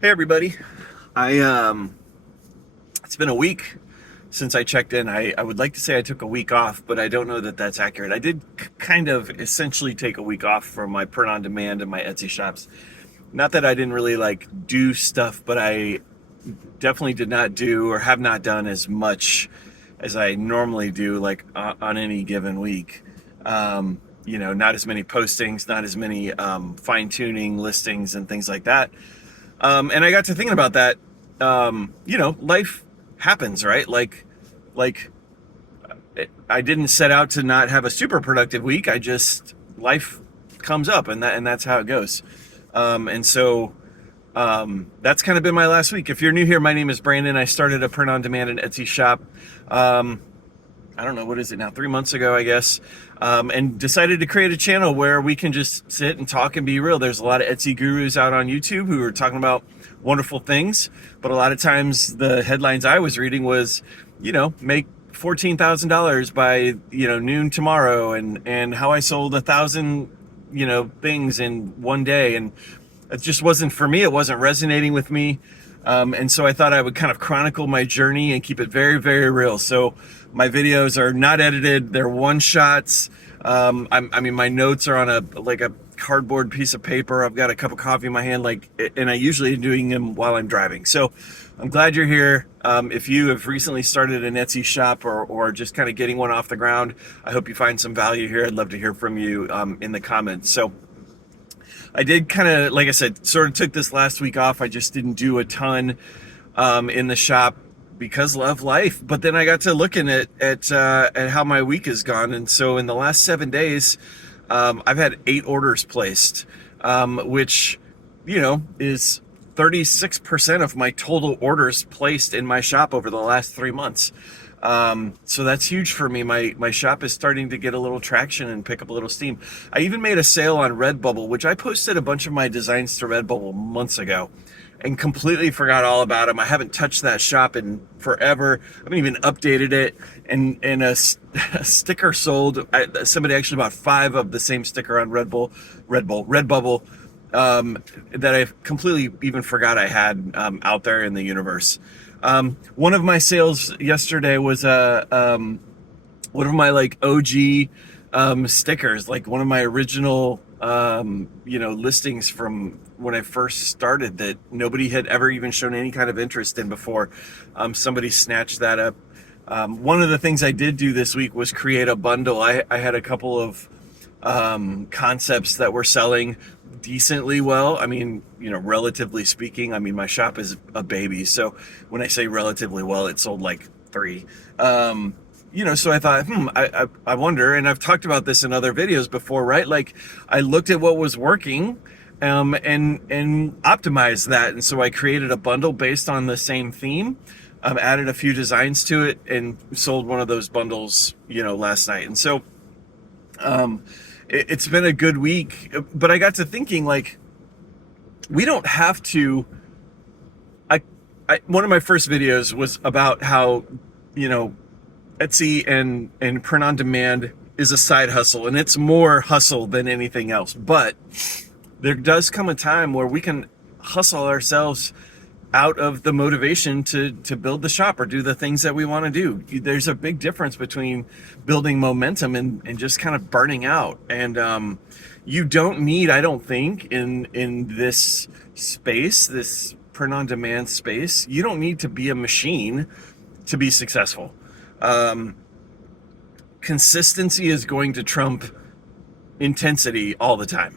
Hey everybody. I it's been a week since I checked in. I would like to say I took a week off, but I don't know that that's accurate. I did kind of essentially take a week off from my print on demand and my Etsy shops. Not that I didn't really like do stuff, but I definitely did not do or have not done as much as I normally do, like on any given week. Not as many postings, not as many fine tuning listings and things like that. And I got to thinking about that. Life happens, right? Like I didn't set out to not have a super productive week. I just life comes up, and that's how it goes. That's kind of been my last week. If you're new here, my name is Brandon. I started a print on demand and Etsy shop. I don't know, what is it now, 3 months ago, I guess, and decided to create a channel where we can just sit and talk and be real. There's a lot of Etsy gurus out on YouTube who are talking about wonderful things, but a lot of times the headlines I was reading was, make $14,000 by, noon tomorrow, and how I sold 1,000, things in one day. And it just wasn't for me. It wasn't resonating with me. And so I thought I would kind of chronicle my journey and keep it very, very real. So my videos are not edited. They're one shots. My notes are on a cardboard piece of paper. I've got a cup of coffee in my hand, and I usually am doing them while I'm driving. So I'm glad you're here. If you have recently started an Etsy shop or just kind of getting one off the ground, I hope you find some value here. I'd love to hear from you in the comments. So I did kind of, like I said, sort of took this last week off. I just didn't do a ton in the shop because of life. But then I got to looking at how my week has gone. And so in the last 7 days, I've had 8 orders placed, which, is 36% of my total orders placed in my shop over the last 3 months. So that's huge for me. My shop is starting to get a little traction and pick up a little steam. I even made a sale on Redbubble, which I posted a bunch of my designs to Redbubble months ago and completely forgot all about them. I haven't touched that shop in forever. I haven't even updated it. And a sticker sold. Somebody actually bought 5 of the same sticker on Redbubble, that I completely even forgot I had out there in the universe. One of my sales yesterday was one of my OG stickers, like one of my original listings from when I first started that nobody had ever even shown any kind of interest in before. Somebody snatched that up. One of the things I did do this week was create a bundle. I had a couple of concepts that were selling decently well. I mean, relatively speaking, my shop is a baby. So when I say relatively well, it sold like 3. So I thought, I wonder, and I've talked about this in other videos before, right? Like I looked at what was working, and optimized that. And so I created a bundle based on the same theme, added a few designs to it, and sold one of those bundles, last night. And so, it's been a good week, but I got to thinking, we don't have to. One of my first videos was about how, Etsy and print on demand is a side hustle, and it's more hustle than anything else. But there does come a time where we can hustle ourselves out of the motivation to build the shop or do the things that we want to do. There's a big difference between building momentum and just kind of burning out. And you don't need, I don't think, in this space, this print on demand space, you don't need to be a machine to be successful. Consistency is going to trump intensity all the time.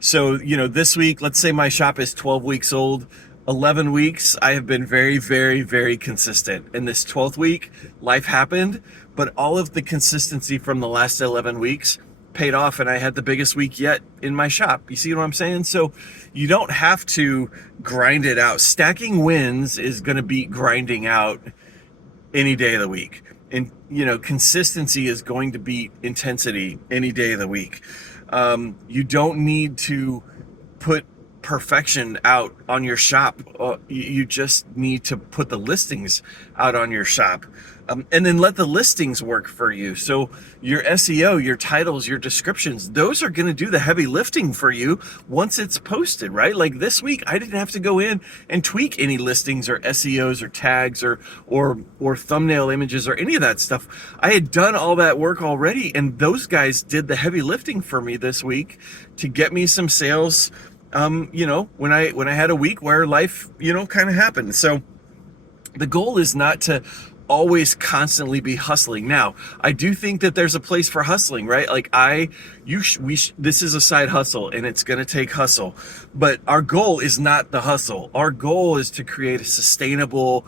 So this week, let's say my shop is 12 weeks old. 11 weeks, I have been very, very, very consistent. In this 12th week, life happened, but all of the consistency from the last 11 weeks paid off, and I had the biggest week yet in my shop. You see what I'm saying? So you don't have to grind it out. Stacking wins is going to beat grinding out any day of the week. And, consistency is going to beat intensity any day of the week. You don't need to put perfection out on your shop. You just need to put the listings out on your shop. And then let the listings work for you. So your SEO, your titles, your descriptions, those are going to do the heavy lifting for you once it's posted, right? Like this week, I didn't have to go in and tweak any listings or SEOs or tags or thumbnail images or any of that stuff. I had done all that work already, and those guys did the heavy lifting for me this week to get me some sales. When I had a week where life, kind of happened. So the goal is not to always constantly be hustling. Now, I do think that there's a place for hustling, right? Like this is a side hustle and it's going to take hustle, but our goal is not the hustle. Our goal is to create a sustainable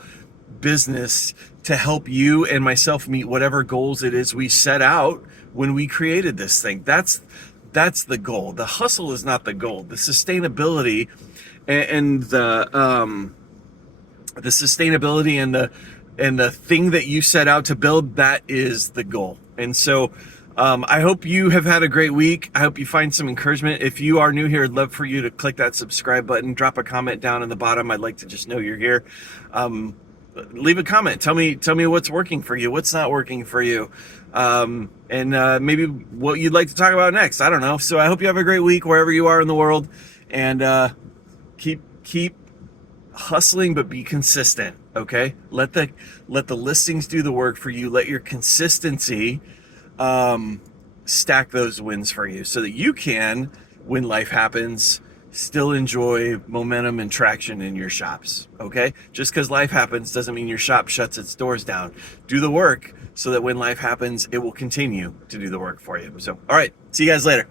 business to help you and myself meet whatever goals it is we set out when we created this thing. That's the goal. The hustle is not the goal. The sustainability and the sustainability and the thing that you set out to build, that is the goal. And so I hope you have had a great week. I hope you find some encouragement. If you are new here, I'd love for you to click that subscribe button, drop a comment down in the bottom. I'd like to just know you're here. Leave a comment. Tell me what's working for you, what's not working for you, and maybe what you'd like to talk about next. I don't know. So I hope you have a great week wherever you are in the world, and keep hustling, but be consistent. Okay, let the listings do the work for you. Let your consistency stack those wins for you, so that you can, when life happens, still enjoy momentum and traction in your shops. Okay, just because life happens doesn't mean your shop shuts its doors down. Do the work so that when life happens, it will continue to do the work for you. So, all right, see you guys later.